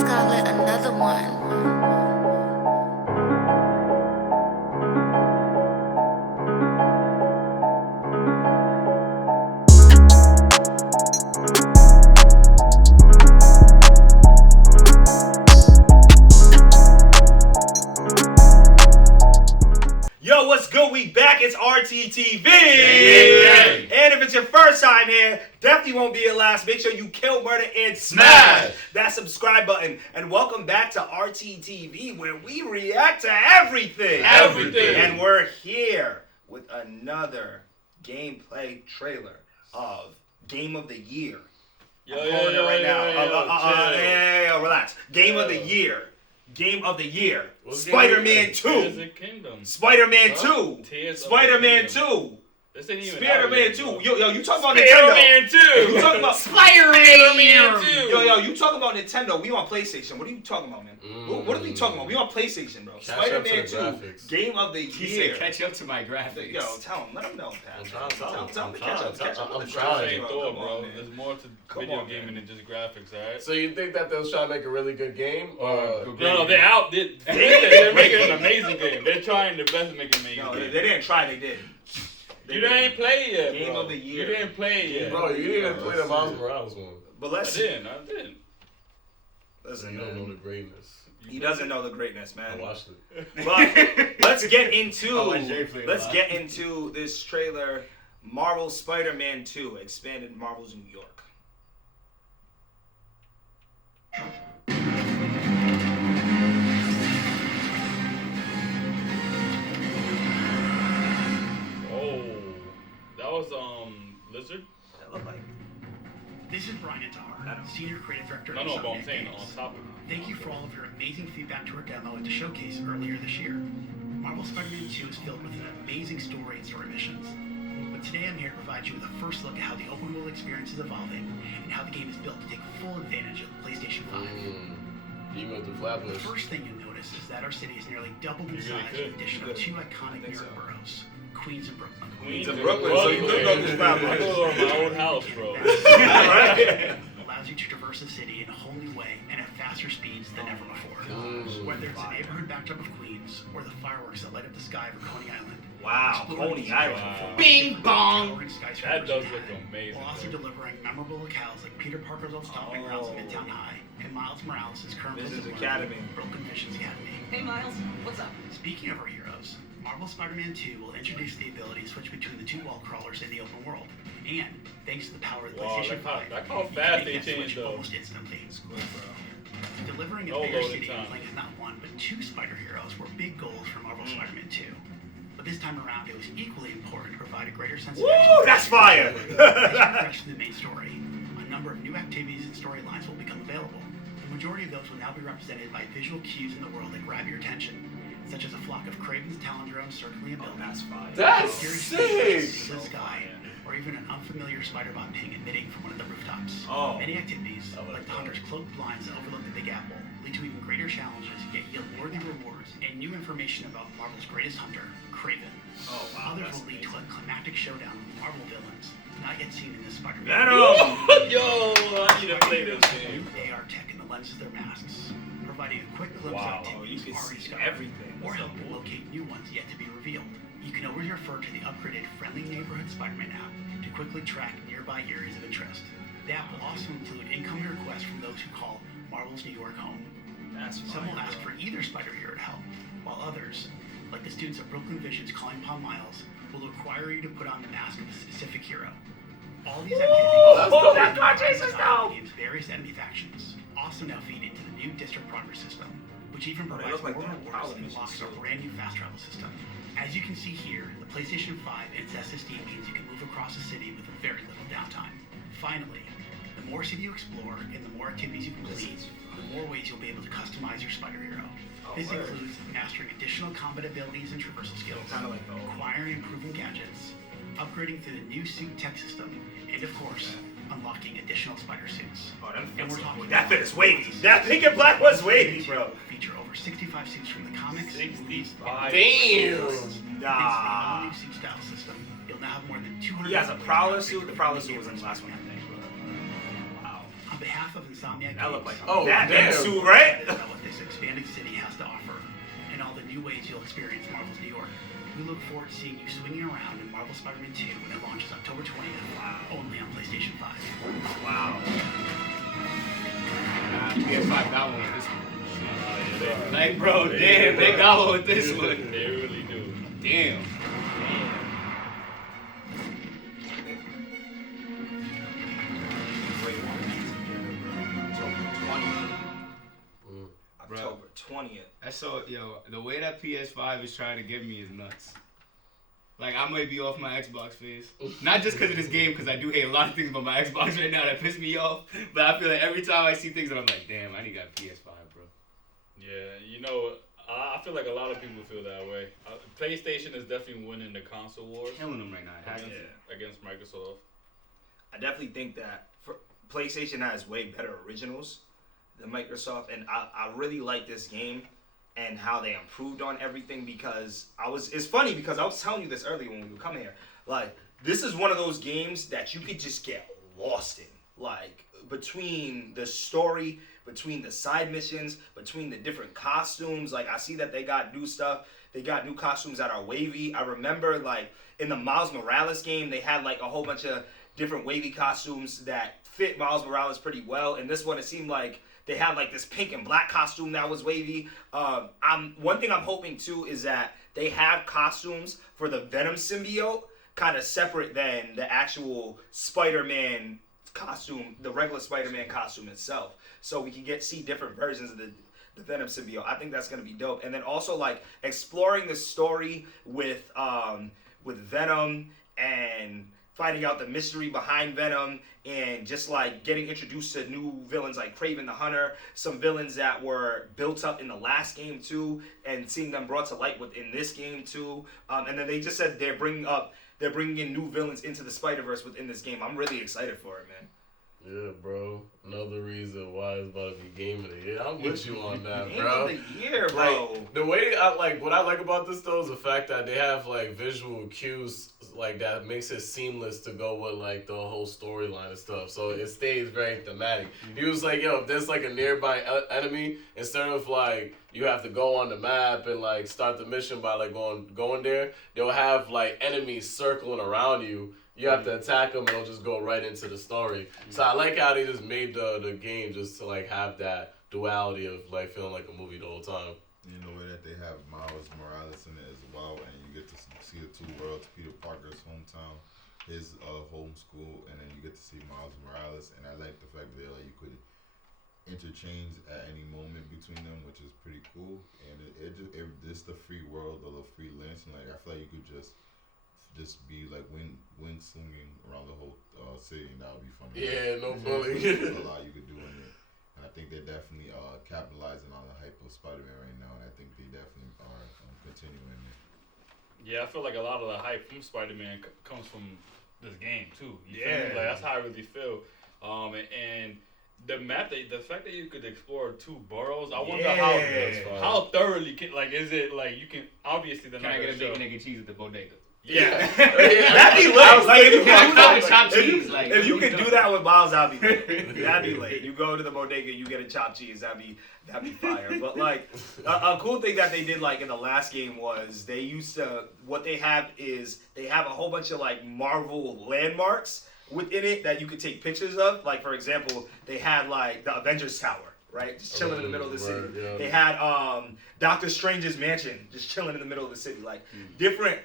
just got lit another one. Yo, what's good? We back. It's RTTV. Hey. And if it's your first time here, definitely won't be your last. Make sure you kill, murder, and smash that subscribe button. And welcome back to RTTV, where we react to everything. And we're here with another gameplay trailer of Game of the Year. I'm calling it right now. Relax. Game of the Year. Game of the Year. Spider-Man 2. Spider-Man 2. Spider-Man 2. This ain't even Spider-Man 2. Yo, you talking about Nintendo. Spider-Man 2. You talking about Spider-Man 2. Yo, you talking about Nintendo. We on PlayStation. What are you talking about, man? What are we talking about? We on PlayStation, bro. Spider-Man 2. Graphics. Game of the He Year. said catch up to my graphics. Yo, tell him. Let him know, Pat. I'm Tell him to catch up. I'm trying. Bro. There's more to video gaming than just graphics, alright? So you think that they was trying to make a really good game? No, they're out. They're making an amazing game. They're trying their best to make an amazing No, game. they didn't try. They did. You didn't play it yet, Game bro. of the Year. You didn't play it yet. Bro, you didn't play the Miles Morales one. But I didn't. Listen, You don't know man. the greatness. He doesn't know the greatness, man. I watched it. But let's get into Let's get into this trailer. Marvel Spider-Man 2 expanded Marvel's New York. Oh, that was Lizard. That looked like. This is Brian Attar, Senior Creative Director No, of but I'm Insomniac saying Games. on top of it. Thank you for all of your amazing feedback to our demo at the showcase earlier this year. Marvel Spider-Man 2 is filled with an amazing story and story missions. But today I'm here to provide you with a first look at how the open world experience is evolving and how the game is built to take full advantage of the PlayStation 5. Emo the The Flatbush. first thing you'll notice is that our city is nearly doubled in You really size could. with the addition You of could. two iconic New so. York boroughs, Queens and Brooklyn. Queens in and Brooklyn, so you do know this I Flatbush. go to my old house, bro. Right? Allows you to traverse the city in a whole new way and at faster speeds than ever before. Whether it's a neighborhood backdrop of Queens or the fireworks that light up the sky over Coney Island. Wow, Coney Island. Wow. Bing bong. Towering skyscrapers That does in look Manhattan, amazing, while also bro. delivering memorable locales like Peter Parker's old stomping grounds at Midtown High and Miles Morales' current Business place of Academy. learning, Broken Visions Academy. Hey Miles, what's up? Speaking of our heroes, Marvel Spider-Man 2 will introduce the ability to switch between the two wall crawlers in the open world. And, thanks to the power of the Wow, PlayStation 5, look how you can fast make they that switch changed, though. almost instantly. Delivering a No bigger loading city and time. playing as not one, but two spider heroes were big goals for Marvel Spider-Man 2. But this time around, it was equally important to provide a greater sense of Woo, that's fire! As you progress through the main story, a number of new activities and storylines will become available. The majority of those will now be represented by visual cues in the world that grab your attention, such as a flock of Kraven's Talon drones circling a building, That's fire. That's mysterious sick! spaces in the sky, or even an unfamiliar spider-bot ping emitting from one of the rooftops. Oh. Many activities, like the hunter's cloaked blinds that overlook the Big Apple, lead to even greater challenges, yet yield worthy rewards and new information about Marvel's greatest hunter, Kraven. Oh, wow. Others That's will lead to a climactic showdown with Marvel villains, not yet seen in this Spider-Man. Venom! Yo, I need to play this game. AR tech in the lenses of their masks, providing a quick glimpse Wow, of you activities can already see discovered, everything. or help you locate new ones yet to be revealed. You can always refer to the upgraded Friendly Neighborhood Spider-Man app to quickly track nearby areas of interest. The app will also include incoming requests from those who call Marvel's New York home. That's Some will fire. ask for either spider hero to help, while others, like the students of Brooklyn Visions calling upon Miles, will require you to put on the mask of a specific hero. All these activities that's dope. Jesus, the game's various enemy factions also now feed into the new district progress system, which even They provides look like more they have rewards power and unlocks missions, a too. brand new fast travel system. As you can see here, the PlayStation 5 and its SSD means you can move across the city with very little downtime. Finally, the more city you explore and the more activities you complete, the more ways you'll be able to customize your spider hero. This word. includes mastering additional combat abilities and traversal skills, Kinda like the old- acquiring and improving gadgets, upgrading through the new suit tech system, and of course, unlocking additional spider suits. Oh, that And fits we're talking that about fits weighty. That pink and black was weighty, bro. Feature over 65 suits from the comics. 65. Damn! Thanks to the Nah. all-new suit style system, you'll now have more than 200. He has a Prowler suit. The Prowler suit was in the last one, I think. Wow. On behalf half of Insomniac That looked like Oh, that damn. suit, right? about what this expanded city has to offer, and all the new ways you'll experience Marvel's New York. We look forward to seeing you swinging around in Marvel Spider-Man 2 when it launches October 20th, only on PlayStation 5. Wow. PS5 got one with this one. Like, bro, damn, they got one with this one. They really do. Damn. October 20th. That's so, yo, the way that PS5 is trying to get me is nuts. Like, I might be off my Xbox phase. Not just because of this game, because I do hate a lot of things about my Xbox right now that piss me off. But I feel like every time I see things that I'm like, damn, I need to get a PS5, bro. Yeah, you know, I feel like a lot of people feel that way. PlayStation is definitely winning the console wars Killing them right now. It has to. against Microsoft. I definitely think that PlayStation has way better originals than Microsoft, and I really like this game and how they improved on everything, because it's funny because I was telling you this earlier when we were coming here. Like, this is one of those games that you could just get lost in. Like, between the story, between the side missions, between the different costumes. Like, I see that they got new stuff. They got new costumes that are wavy. I remember, like, in the Miles Morales game, they had, like, a whole bunch of different wavy costumes that fit Miles Morales pretty well. In this one, it seemed like they had, like, this pink and black costume that was wavy. One thing I'm hoping, too, is that they have costumes for the Venom symbiote kind of separate than the actual Spider-Man costume, the regular Spider-Man costume itself. So we can see different versions of the Venom symbiote. I think that's going to be dope. And then also, like, exploring the story with Venom and finding out the mystery behind Venom, and just like getting introduced to new villains like Kraven the Hunter, some villains that were built up in the last game too, and seeing them brought to light within this game too. And then they just said they're bringing in new villains into the Spider-Verse within this game. I'm really excited for it, man. Yeah, bro. Another reason why it's about to be game of the year. I'm with you on that, Game bro. of the year, bro. Like, the way what I like about this though is the fact that they have like visual cues like that makes it seamless to go with like the whole storyline and stuff. So it stays very thematic. He was like, yo, if there's like a nearby enemy, instead of like you have to go on the map and like start the mission by like going there, they'll have like enemies circling around you. You have to attack them and it'll just go right into the story. So I like how they just made the game just to like have that duality of like feeling like a movie the whole time. You know, way that they have Miles Morales in it as well, and you get to see the two worlds, Peter Parker's hometown, his home school, and then you get to see Miles Morales. And I like the fact that like you could interchange at any moment between them, which is pretty cool. And it just the free world of the freelancing. Like I feel like you could just be like wind swinging around the whole city, and that would be funny. Yeah, no bully. There's a lot you could do in it, and I think they're definitely capitalizing on the hype of Spider-Man right now, and I think they definitely are continuing it. Yeah, I feel like a lot of the hype from Spider-Man comes from this game too. You feel Yeah. me? Like that's how I really feel. And the map, the fact that you could explore two boroughs, I wonder Yeah. how thoroughly is it like you can obviously Can I get a bacon, egg, and cheese at the bodega? Yeah. Yeah. That'd be lit. Like, if you can do that, chopped cheese, like, if you can do that with Miles, that'd be lit. That'd be lit. You go to the bodega, you get a chopped cheese. That'd be fire. But like a cool thing that they did like in the last game was what they have a whole bunch of like Marvel landmarks within it that you could take pictures of. Like for example, they had like the Avengers Tower. Right, just chilling in the middle of the city. Yeah. They had Doctor Strange's mansion, just chilling in the middle of the city. Like different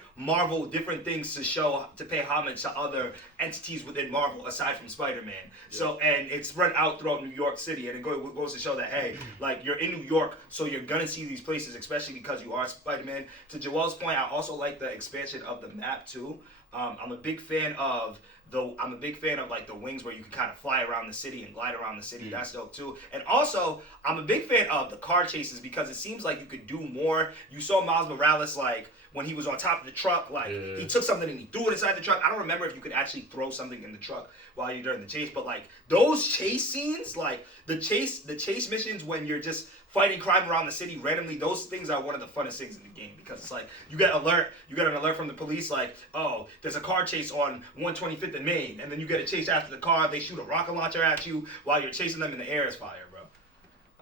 things to pay homage to other entities within Marvel aside from Spider-Man. Yeah. So and it's spread out throughout New York City, and it goes to show that hey, like you're in New York, so you're gonna see these places, especially because you are Spider-Man. To Joel's point, I also like the expansion of the map too. I'm a big fan of like the wings where you can kind of fly around the city and glide around the city. That's dope too. And also, I'm a big fan of the car chases because it seems like you could do more. You saw Miles Morales like when he was on top of the truck, like he took something and he threw it inside the truck. I don't remember if you could actually throw something in the truck while you're during the chase, but like those chase scenes, like the chase missions when you're just fighting crime around the city randomly. Those things are one of the funnest things in the game because it's like you get an alert from the police like, oh, there's a car chase on 125th and Main, and then you get a chase after the car. They shoot a rocket launcher at you while you're chasing them in the air is fire, bro.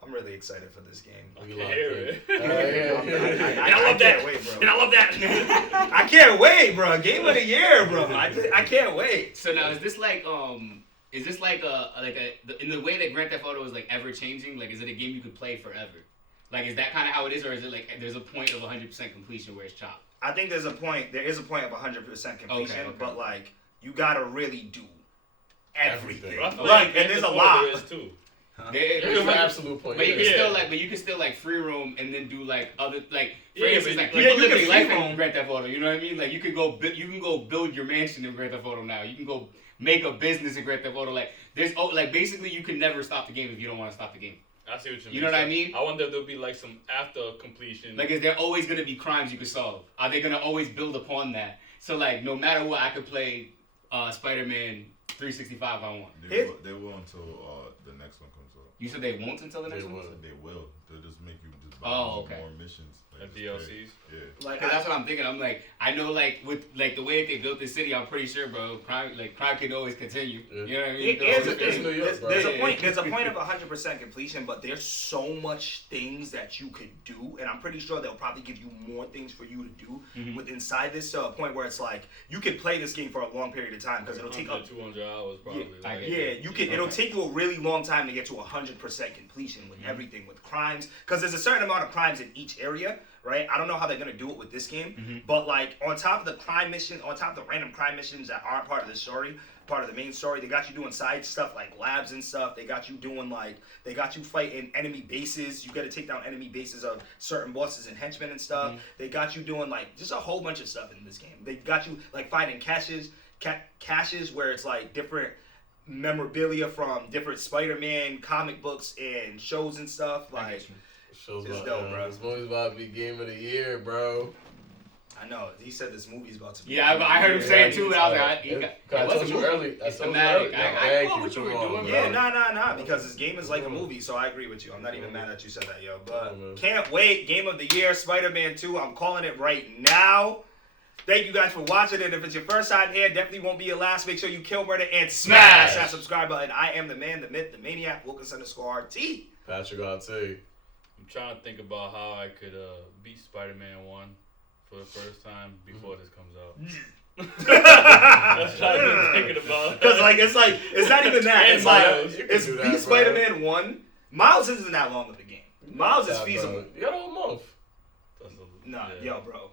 I'm really excited for this game. I can hear it. I love that. Wait, bro. And I love that. I can't wait, bro. Game of the year, bro. I can't wait. So now, is this like in the way that Grand Theft Auto is like ever changing? Like, is it a game you could play forever? Like, is that kind of how it is, or is it like there's a point of 100% completion where it's chopped? I think there's a point. There is a point of 100% completion, Okay. but like you gotta really do everything. I feel Like, and there's a lot. There is too. There's an absolute point. But you can still like free roam and then do like other like for Yeah, instance but like you people can living life free roam. in Grand Theft Auto. You know what I mean? Like you can go build your mansion in Grand Theft Auto now. You can go make a business in Grand Theft Auto. Like there's basically you can never stop the game if you don't want to stop the game. I see what you mean. You know what I mean? I wonder if there'll be like some after completion. Like is there always gonna be crimes you can solve? Are they gonna always build upon that? So like no matter what, I could play Spider-Man 365 if I want. They will until the next one comes out. You said they won't until the next one? They will. They'll just make you just buy more missions. Like DLCs? Yeah. Like Cause that's what I'm thinking. I'm like, I know, like with like the way that they built this city, I'm pretty sure, bro. Crime can always continue. Yeah. You know what I mean? There's a point. There's a point of 100% completion, but there's so much things that you could do, and I'm pretty sure they'll probably give you more things for you to do with inside this to a point where it's like you could play this game for a long period of time because it'll take up 200 hours probably. you can. It'll take you a really long time to get to 100% completion with everything with crimes because there's a certain amount of crimes in each area. Right, I don't know how they're gonna do it with this game, but like on top of the crime mission, on top of the random crime missions that aren't part of the story, part of the main story, they got you doing side stuff like labs and stuff. They got you doing they got you fighting enemy bases. You got to take down enemy bases of certain bosses and henchmen and stuff. They got you doing like just a whole bunch of stuff in this game. They got you like fighting caches where it's like different memorabilia from different Spider-Man comic books and shows and stuff like. Shows It's about, dope, bro. This movie's about to be game of the year, bro. I know. He said this movie's about to be. Yeah, I heard him say it too, and I was like, I told you early. It's thematic. I know what you were doing, Yeah, nah, because this game is like a movie, so I agree with you. I'm not even mad that you said that, yo. But can't wait. Game of the year, Spider-Man 2. I'm calling it right now. Thank you guys for watching it. If it's your first time here, definitely won't be your last. Make sure you kill, murder, and smash that subscribe button. I am the man, the myth, the maniac, Wilkins_RT. Patricrt. I'm trying to think about how I could beat Spider-Man 1 for the first time before this comes out. That's what I've been thinking about. Because it's not even that. It's Miles. like it's beat Spider-Man 1. Miles isn't that long of a game. Miles is feasible. You got a whole month. Nah, yo, bro.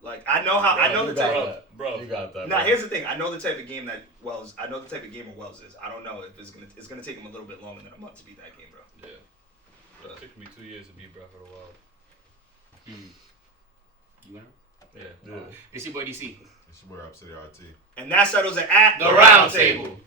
Like I know the type. Bro, You got that. Now bro. here's the thing. I know the type of game that Wells. I know the type of gamer Wells is. I don't know if it's gonna take him a little bit longer than a month to beat that game, bro. Yeah. It took me 2 years to beat Breath of the Wild. You winner? Yeah. It's your boy DC. It's your boy Robcityrt. And that settles it at The Round Table.